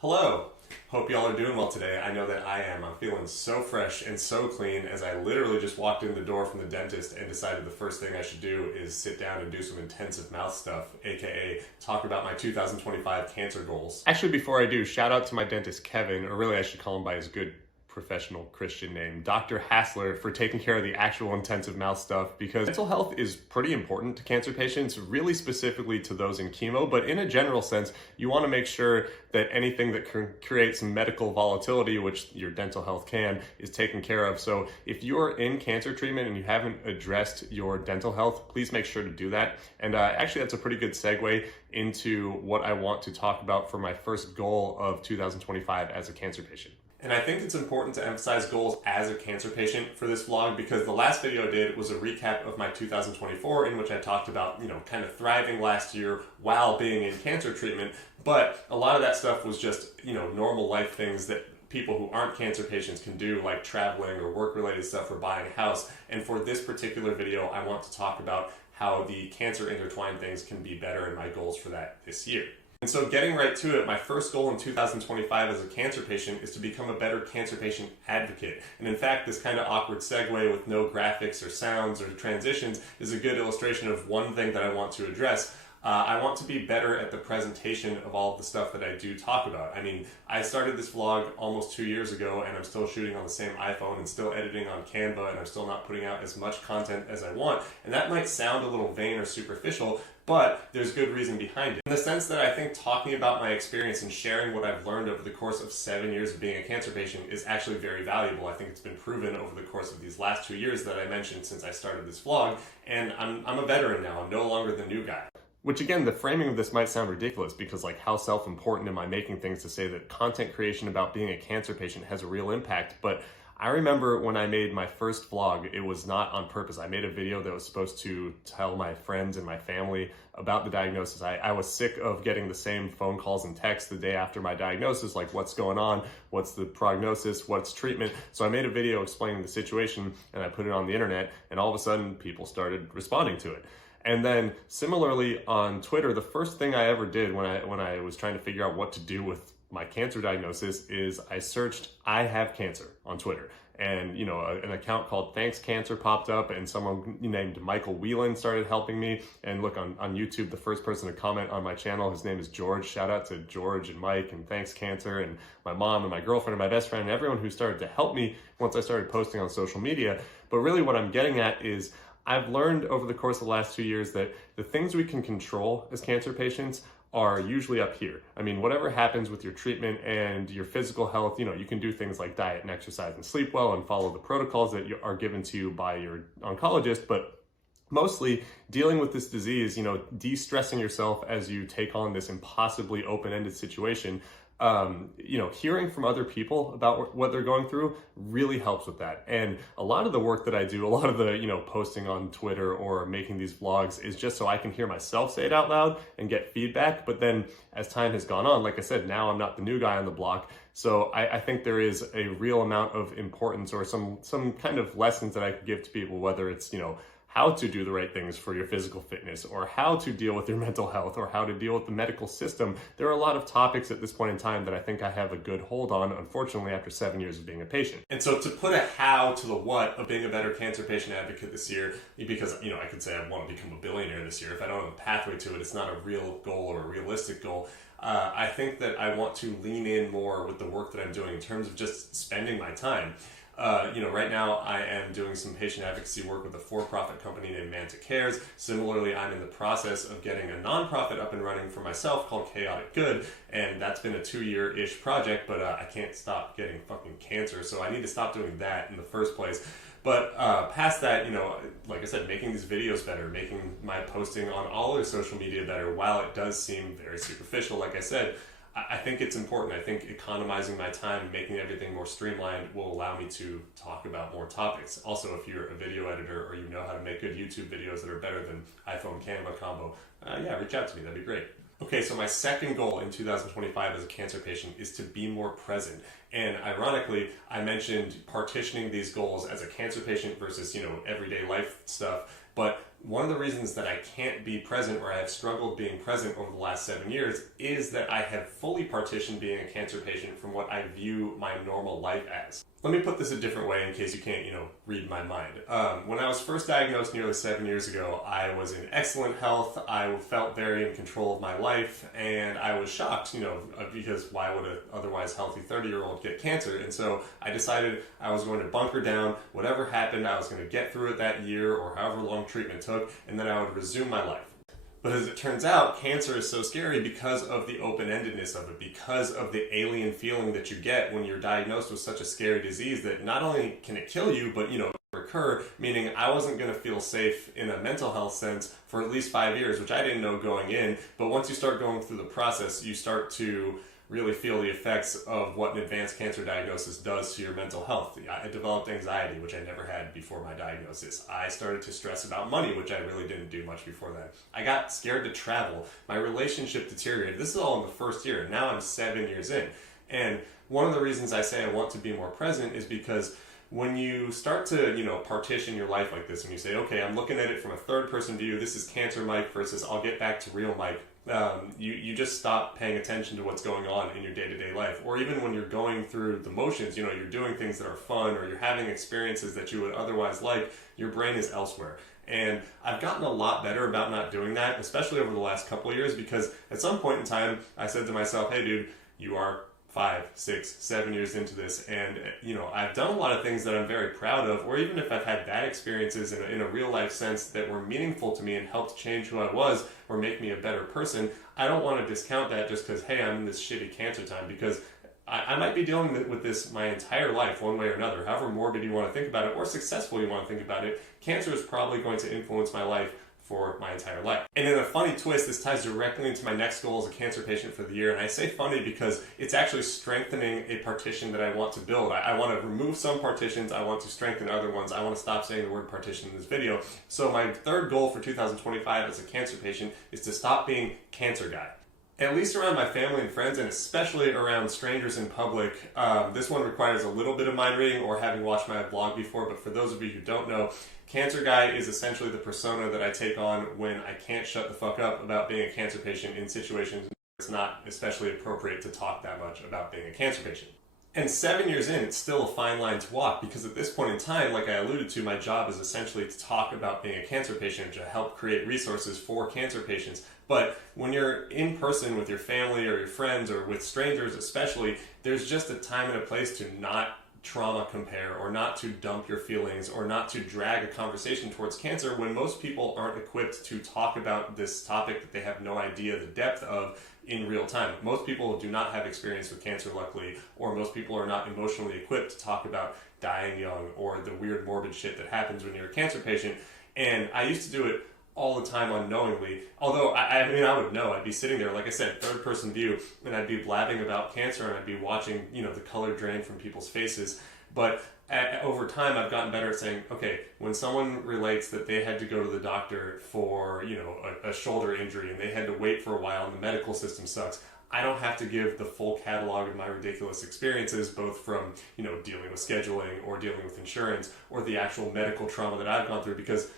Hello! Hope y'all are doing well today. I know that I am. I'm feeling so fresh and so clean as I literally just walked in the door from the dentist and decided the first thing I should do is sit down and do some intensive mouth stuff, aka talk about my 2025 cancer goals. Actually, before I do, shout out to my dentist Kevin, or really I should call him by his good professional Christian name, Dr. Hassler, for taking care of the actual intensive mouth stuff, because mental health is pretty important to cancer patients, really specifically to those in chemo, but in a general sense, you want to make sure that anything that can create some medical volatility, which your dental health can, is taken care of. So if you're in cancer treatment and you haven't addressed your dental health, please make sure to do that. And actually, that's a pretty good segue into what I want to talk about for my first goal of 2025 as a cancer patient. And I think it's important to emphasize goals as a cancer patient for this vlog, because the last video I did was a recap of my 2024 in which I talked about, kind of thriving last year while being in cancer treatment. But a lot of that stuff was just, normal life things that people who aren't cancer patients can do, like traveling or work-related stuff or buying a house. And for this particular video, I want to talk about how the cancer intertwined things can be better in my goals for that this year. And so getting right to it, my first goal in 2025 as a cancer patient is to become a better cancer patient advocate. And in fact, this kind of awkward segue with no graphics or sounds or transitions is a good illustration of one thing that I want to address. I want to be better at the presentation of all of the stuff that I do talk about. I mean, I started this vlog almost 2 years ago, and I'm still shooting on the same iPhone and still editing on Canva, and I'm still not putting out as much content as I want. And that might sound a little vain or superficial, but there's good reason behind it. In the sense that I think talking about my experience and sharing what I've learned over the course of 7 years of being a cancer patient is actually very valuable. I think it's been proven over the course of these last 2 years that I mentioned since I started this vlog, and I'm a veteran now. I'm no longer the new guy. Which again, the framing of this might sound ridiculous, because how self-important am I making things to say that content creation about being a cancer patient has a real impact? But I remember when I made my first vlog, it was not on purpose. I made a video that was supposed to tell my friends and my family about the diagnosis. I was sick of getting the same phone calls and texts the day after my diagnosis, like what's going on, what's the prognosis, what's treatment. So I made a video explaining the situation and I put it on the internet, and all of a sudden people started responding to it. And then similarly on Twitter, the first thing I ever did when I was trying to figure out what to do with my cancer diagnosis is I searched "I have cancer" on Twitter. And, an account called Thanks Cancer popped up, and someone named Michael Whelan started helping me. And look, on YouTube, the first person to comment on my channel, his name is George. Shout out to George and Mike and Thanks Cancer, and my mom and my girlfriend and my best friend and everyone who started to help me once I started posting on social media. But really what I'm getting at is I've learned over the course of the last 2 years that the things we can control as cancer patients are usually up here. I mean, whatever happens with your treatment and your physical health, you can do things like diet and exercise and sleep well and follow the protocols that are given to you by your oncologist, but mostly dealing with this disease, de-stressing yourself as you take on this impossibly open-ended situation, hearing from other people about what they're going through really helps with that. And a lot of the work that I do, a lot of the, posting on Twitter or making these vlogs is just so I can hear myself say it out loud and get feedback. But then as time has gone on, like I said, now I'm not the new guy on the block. So I think there is a real amount of importance or some kind of lessons that I could give to people, whether it's, how to do the right things for your physical fitness, or how to deal with your mental health, or how to deal with the medical system. There are a lot of topics at this point in time that I think I have a good hold on, unfortunately, after 7 years of being a patient. And so to put a how to the what of being a better cancer patient advocate this year, because, I could say I want to become a billionaire this year. If I don't have a pathway to it, it's not a real goal or a realistic goal. I think that I want to lean in more with the work that I'm doing in terms of just spending my time. Right now I am doing some patient advocacy work with a for-profit company named Manta Cares. Similarly, I'm in the process of getting a nonprofit up and running for myself called Chaotic Good, and that's been a 2-year-ish project, but I can't stop getting fucking cancer, so I need to stop doing that in the first place. But past that, like I said, making these videos better, making my posting on all of social media better, while it does seem very superficial, like I said, I think it's important. I think economizing my time, making everything more streamlined will allow me to talk about more topics. Also, if you're a video editor or you know how to make good YouTube videos that are better than iPhone Canva combo, reach out to me. That'd be great. Okay, so my second goal in 2025 as a cancer patient is to be more present. And ironically, I mentioned partitioning these goals as a cancer patient versus, everyday life stuff. But one of the reasons that I can't be present, or I have struggled being present over the last 7 years, is that I have fully partitioned being a cancer patient from what I view my normal life as. Let me put this a different way in case you can't, read my mind. When I was first diagnosed nearly 7 years ago, I was in excellent health, I felt very in control of my life, and I was shocked, because why would an otherwise healthy 30-year-old get cancer? And so I decided I was going to bunker down. Whatever happened, I was going to get through it that year or however long treatment took, and then I would resume my life. But as it turns out, cancer is so scary because of the open-endedness of it, because of the alien feeling that you get when you're diagnosed with such a scary disease that not only can it kill you, but, recur, meaning I wasn't going to feel safe in a mental health sense for at least 5 years, which I didn't know going in. But once you start going through the process, you start to really feel the effects of what an advanced cancer diagnosis does to your mental health. I developed anxiety, which I never had before my diagnosis. I started to stress about money, which I really didn't do much before that. I got scared to travel. My relationship deteriorated. This is all in the first year. Now I'm 7 years in. And one of the reasons I say I want to be more present is because when you start to, partition your life like this, and you say, okay, I'm looking at it from a third-person view, this is cancer Mike versus I'll get back to real Mike, you just stop paying attention to what's going on in your day-to-day life. Or even when you're going through the motions, you're doing things that are fun, or you're having experiences that you would otherwise like, your brain is elsewhere. And I've gotten a lot better about not doing that, especially over the last couple of years, because at some point in time, I said to myself, hey dude, you are 5, 6, 7 years into this, and I've done a lot of things that I'm very proud of, or even if I've had bad experiences in a real life sense that were meaningful to me and helped change who I was or make me a better person, I don't want to discount that just because, hey, I'm in this shitty cancer time, because I might be dealing with this my entire life, one way or another. However morbid you want to think about it, or successful you want to think about it, cancer is probably going to influence my life for my entire life. And in a funny twist, this ties directly into my next goal as a cancer patient for the year. And I say funny because it's actually strengthening a partition that I want to build. I want to remove some partitions, I want to strengthen other ones. I want to stop saying the word partition in this video. So my third goal for 2025 as a cancer patient is to stop being cancer guy. At least around my family and friends, and especially around strangers in public. This one requires a little bit of mind reading or having watched my blog before, but for those of you who don't know, cancer guy is essentially the persona that I take on when I can't shut the fuck up about being a cancer patient in situations where it's not especially appropriate to talk that much about being a cancer patient. And 7 years in, it's still a fine line to walk, because at this point in time, like I alluded to, my job is essentially to talk about being a cancer patient, to help create resources for cancer patients. But when you're in person with your family or your friends or with strangers especially, there's just a time and a place to not trauma compare, or not to dump your feelings, or not to drag a conversation towards cancer when most people aren't equipped to talk about this topic that they have no idea the depth of in real time. Most people do not have experience with cancer, luckily, or most people are not emotionally equipped to talk about dying young or the weird morbid shit that happens when you're a cancer patient. And I used to do it all the time unknowingly, although I would know. I'd be sitting there, like I said, third person view, and I'd be blabbing about cancer, and I'd be watching the color drain from people's faces. But over time, I've gotten better at saying, okay, when someone relates that they had to go to the doctor for a shoulder injury and they had to wait for a while and the medical system sucks, I don't have to give the full catalog of my ridiculous experiences, both from dealing with scheduling or dealing with insurance or the actual medical trauma that I've gone through, because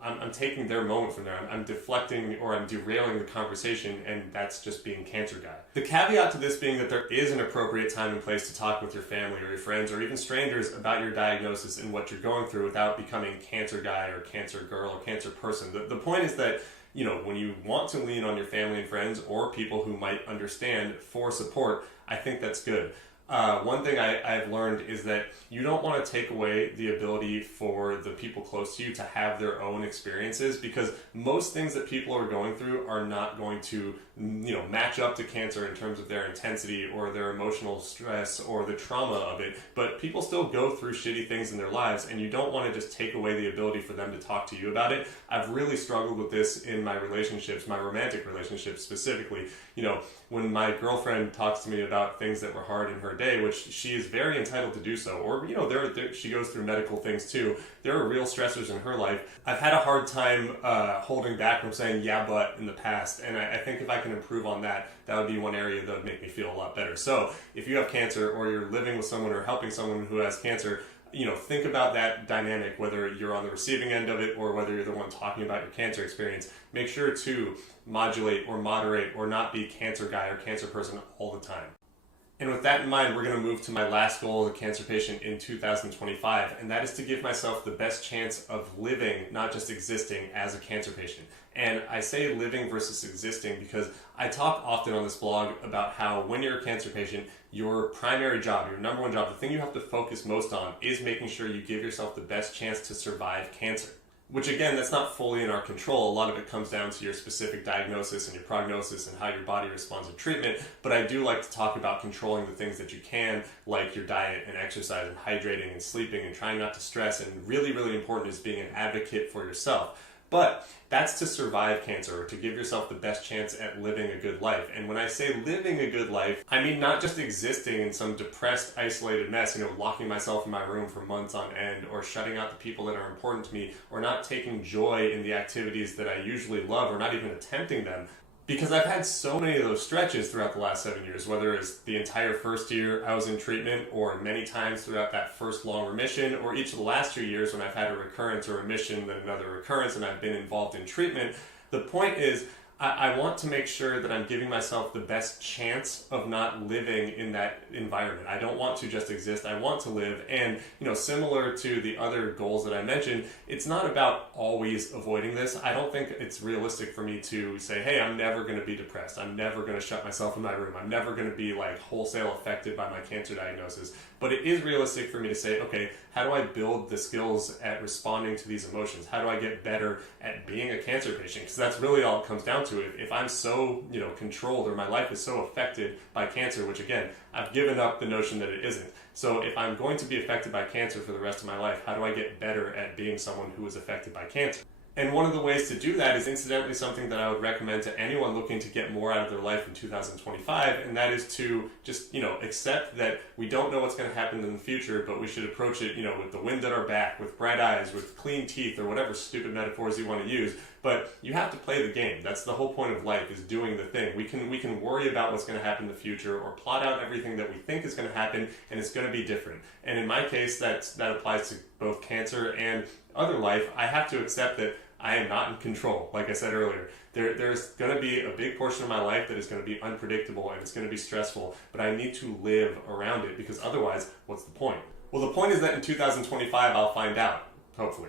I'm taking their moment from there. I'm deflecting, or I'm derailing the conversation, and that's just being cancer guy. The caveat to this being that there is an appropriate time and place to talk with your family or your friends or even strangers about your diagnosis and what you're going through without becoming cancer guy or cancer girl or cancer person. The point is that when you want to lean on your family and friends or people who might understand for support, I think that's good. One thing I've learned is that you don't want to take away the ability for the people close to you to have their own experiences, because most things that people are going through are not going to match up to cancer in terms of their intensity or their emotional stress or the trauma of it. But people still go through shitty things in their lives, and you don't want to just take away the ability for them to talk to you about it. I've really struggled with this in my relationships, my romantic relationships specifically. When my girlfriend talks to me about things that were hard in her day, which she is very entitled to do so, or she goes through medical things too. There are real stressors in her life. I've had a hard time holding back from saying yeah but in the past, and I think if I can improve on that, that would be one area that would make me feel a lot better. So if you have cancer, or you're living with someone or helping someone who has cancer, think about that dynamic, whether you're on the receiving end of it or whether you're the one talking about your cancer experience. Make sure to modulate or moderate or not be cancer guy or cancer person all the time. And with that in mind, we're going to move to my last goal as a cancer patient in 2025, and that is to give myself the best chance of living, not just existing, as a cancer patient. And I say living versus existing because I talk often on this blog about how when you're a cancer patient, your primary job, your number one job, the thing you have to focus most on is making sure you give yourself the best chance to survive cancer. Which again, that's not fully in our control. A lot of it comes down to your specific diagnosis and your prognosis and how your body responds to treatment. But I do like to talk about controlling the things that you can, like your diet and exercise and hydrating and sleeping and trying not to stress. And really, really important is being an advocate for yourself. But that's to survive cancer, or to give yourself the best chance at living a good life. And when I say living a good life, I mean not just existing in some depressed, isolated mess, locking myself in my room for months on end, or shutting out the people that are important to me, or not taking joy in the activities that I usually love, or not even attempting them. Because I've had so many of those stretches throughout the last 7 years, whether it's the entire first year I was in treatment, or many times throughout that first long remission, or each of the last 2 years when I've had a recurrence or remission, then another recurrence, and I've been involved in treatment. The point is, I want to make sure that I'm giving myself the best chance of not living in that environment. I don't want to just exist, I want to live. And, similar to the other goals that I mentioned, it's not about always avoiding this. I don't think it's realistic for me to say, hey, I'm never going to be depressed. I'm never going to shut myself in my room. I'm never going to be wholesale affected by my cancer diagnosis. But it is realistic for me to say, okay, how do I build the skills at responding to these emotions? How do I get better at being a cancer patient? Because that's really all it comes down to. If I'm so, controlled, or my life is so affected by cancer, which again, I've given up the notion that it isn't. So if I'm going to be affected by cancer for the rest of my life, how do I get better at being someone who is affected by cancer? And one of the ways to do that is incidentally something that I would recommend to anyone looking to get more out of their life in 2025, and that is to just, accept that we don't know what's going to happen in the future, but we should approach it, with the wind at our back, with bright eyes, with clean teeth, or whatever stupid metaphors you want to use. But you have to play the game. That's the whole point of life, is doing the thing. We can worry about what's going to happen in the future, or plot out everything that we think is going to happen, and it's going to be different. And in my case, that applies to both cancer and other life. I have to accept that I am not in control. Like I said earlier, there's going to be a big portion of my life that is going to be unpredictable and it's going to be stressful, but I need to live around it, because otherwise, what's the point? Well, the point is that in 2025, I'll find out, hopefully.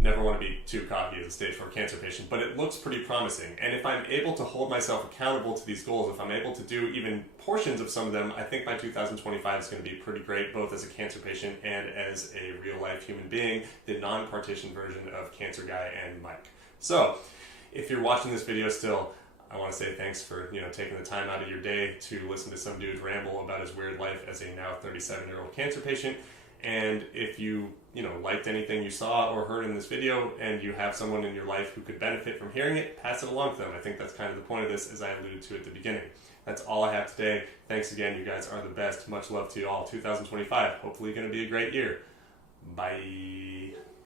Never want to be too cocky as a stage 4 cancer patient, but it looks pretty promising. And if I'm able to hold myself accountable to these goals, if I'm able to do even portions of some of them, I think my 2025 is going to be pretty great, both as a cancer patient and as a real-life human being, the non-partition version of Cancer Guy and Mike. So, if you're watching this video still, I want to say thanks for taking the time out of your day to listen to some dude ramble about his weird life as a now 37-year-old cancer patient. And if you liked anything you saw or heard in this video, and you have someone in your life who could benefit from hearing it, pass it along to them. I think that's kind of the point of this, as I alluded to at the beginning. That's all I have today. Thanks again. You guys are the best. Much love to you all. 2025, hopefully going to be a great year. Bye.